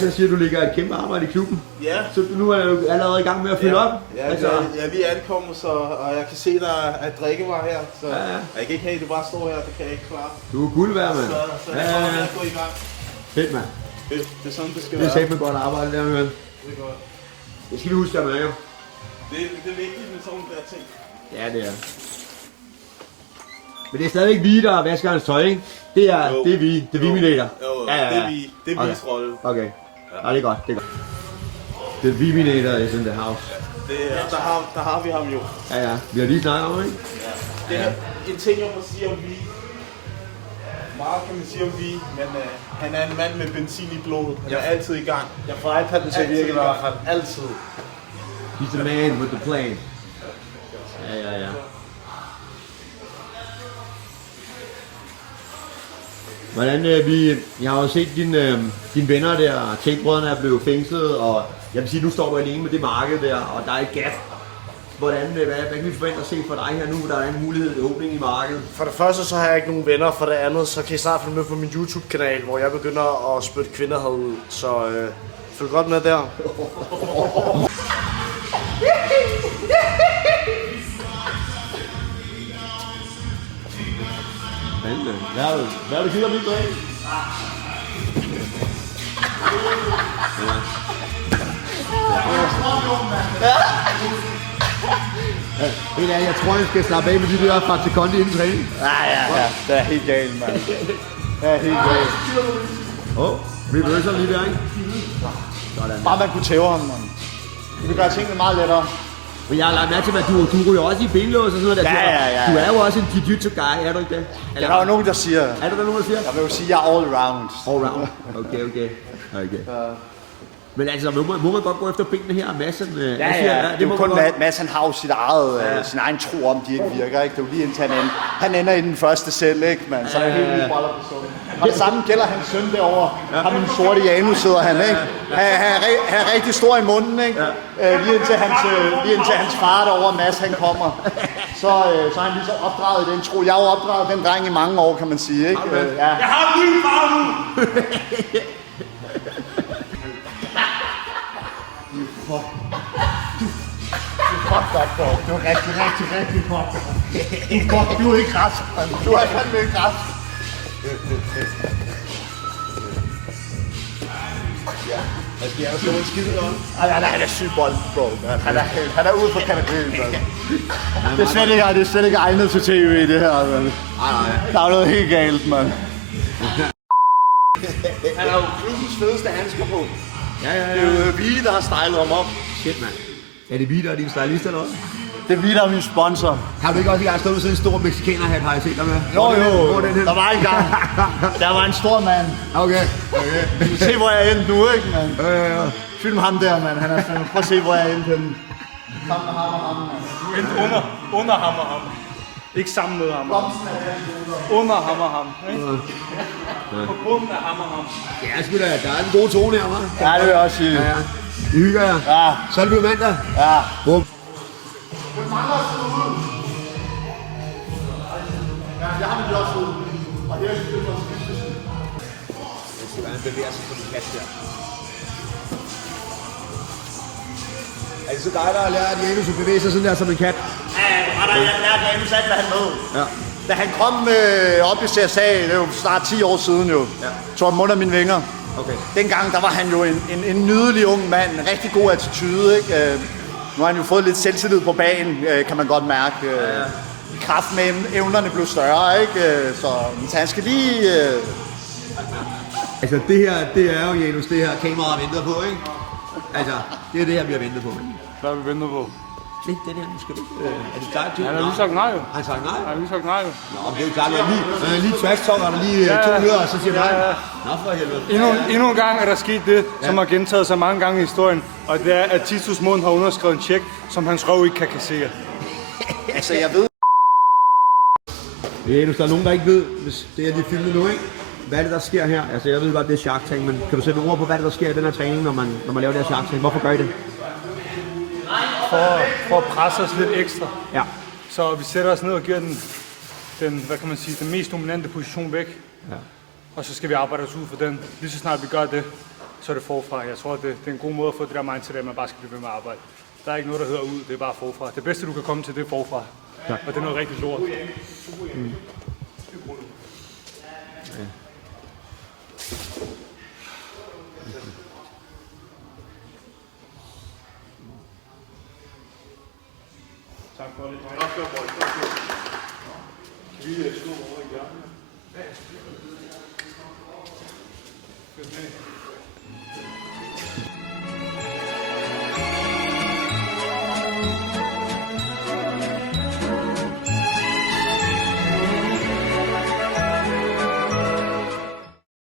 Mads siger, at du ligger et kæmpe arbejde i klubben. Ja. Så nu er du allerede i gang med at fylde op? Ja, ja, vi er ankommet, og jeg kan se, der er drikkevarer her. Så jeg kan ikke have, at du bare står her, det kan jeg ikke klare. Du er guld værd, mand. Så jeg kommer med at gå i gang. Fedt, mand. Det er sådan, det skal være. Det er være. sæt med godt arbejde der, mand. Det er godt. Det skal vi huske der med, jo. Det er vigtigt med sådan der ting. Ja, det er. Men det er stadigvæk vi, der vasker hans tøj, ikke? Det er vi. Det er vi-minator. Jo, det er vi. Det er vores rolle. Okay. Ja, det er godt. Det er godt. Det er vi-minator is in the house. Der har vi ham jo. Ja. Vi har lige snakket om, ikke? Ja. Det er en ting, jeg må sige om vi. Meget kan man sige om vi, men han er en mand med benzin i blodet. Han er altid i gang. Jeg får iPad'en til at virke i hvert fald. Altid. He's the man with the plan. Ja. Hvordan jeg har jo set dine venner der, Tech-brødrene er blevet fængslet, og jeg vil sige, nu står du alene med det marked der, og der er et gap. Hvad kan vi forvente at se for dig her nu, der er en mulighed i åbning i markedet? For det første så har jeg ikke nogen venner, for det andet så kan I snart følge med på min YouTube-kanal, hvor jeg begynder at spytte kvinderhad ud, så følg godt med der. Hvad er det kigger mit bag? Jeg tror, jeg skal slappe af med de der Faxe Kondi inden træning. Ja. Det er helt galt, mand. Det er helt galt. Reverser lige der, ikke? Sådan. Bare man kunne tæve ham, mand. Det vil gøre tingene meget lettere. Men jeg har lagt mærke til, at du ryger også i benlås og sådan noget der. Ja. Du er jo også en jiu-jitsu guy, er du ikke det? Eller, der er jo nogen, der siger. Er der nogen, der siger? Jeg vil jo sige, at jeg er all round. All round. Okay. Men altså, må man godt gå efter benene her, Madsen? Ja. Det er jo kun Mads, han har jo sin egen tro om, de ikke virker, ikke? Det er jo lige indtil han ender i den første selv, ikke? Man, så er det helt vildt boller på summen. Og det samme gælder hans søn derovre. Ham den sorte Janus sidder han, ikke? Han er rigtig stor i munden, ikke? Lige indtil hans far derovre, Mads, han kommer. Så er han lige så opdraget i den tro. Jeg har jo opdraget den dreng i mange år, kan man sige, ikke? Jeg har en ny far nu! Fuck up, dog. Du er rigtig fuck up. Du er ikke rask, man. Du er fandme ikke rask. Altså, jeg er jo slået en skide godt. Han er syg bold, bro. Han er ude for kategorien, man. Det er slet ikke egnet til tv, det her, man. Der er noget helt galt, man. Han er jo klubbens fedeste handsker på. Ja. Det er jo vi, der har stylet ham op. Shit, mand. Er det vi, der er din stylist eller hvad? Det er vi, der er min sponsor. Har du ikke også engang stået med sådan en stor mexikaner-hat, har jeg set dig med? Jo. Der var en gang. Der var en stor mand. Okay. Se, hvor jeg er endt nu, ikke, mand? Ja. Film ham der, mand. Han er fandme. Prøv at se, hvor jeg er endt henne. Sammen med ham og ham, mand. Du endte under ham og ham. Ikke sammen med ham. Under ham og ham. Ikke? På bunden af ham og ham. Ja, sgu da. Der er en god tone her, hva'? Ja, det vil jeg også sige. Ja. I hygger jer? Ja. Så er det blevet mandag? Ja. Bum. Jeg har mit også ude. Og her er det for Det skal være en bevægelse som en kat der. Er det så dig, der har lært Janus at bevæge sig sådan der som en kat? Ja, jeg lærte Janus alt, hvad han med. Ja. Da han kom op i CSA, det er jo snart 10 år siden jo, tog han mundt af mine vinger. Okay. Dengang der var han jo en nydelig ung mand, en rigtig god attitude, ikke? Nu har han jo fået lidt selvtillid på banen, kan man godt mærke. I kraft med evnerne blev større, ikke? Så han skal lige... Altså det her, det er jo Janus, det her kameraet har ventet på, ikke? Altså, det er det her, vi har ventet på. Hvad har vi ventet på? Det der, nu skal du. Er det klart, Han har lige sagt nej, jo. Har han sagt nej? Han har lige sagt nej, jo. Nå, men det er jo klart, at lige trash-talker, der lige 2 minutter, og så siger nej. Nå, for helvede. Endnu en gang er der sket det, som har gentaget sig mange gange i historien, og det er, at Titus Mund har underskrevet en check, som hans røv ikke kan kassere. Altså, jeg ved... Janus, der er nogen, der ikke ved, hvis det er de filmer nu, ikke? Hvad er det, der sker her? Altså, jeg ved godt, det er Shark Tank, men kan du sætte ord på, hvad er det, der sker i den her træning, når man laver det her Shark Tank? Hvorfor gør I det? For at presse os lidt ekstra. Ja. Så vi sætter os ned og giver den hvad kan man sige, den mest dominante position væk. Ja. Og så skal vi arbejde os ud for den. Lige så snart vi gør det, så er det forfra. Jeg tror, det er en god måde at få det der mindset, at man bare skal blive ved med at arbejde. Der er ikke noget, der hedder ud, det er bare forfra. Det bedste, du kan komme til, det er forfra. Ja. Og det er noget rigtig lort. Tak for det. Vi er slå over i hjernen.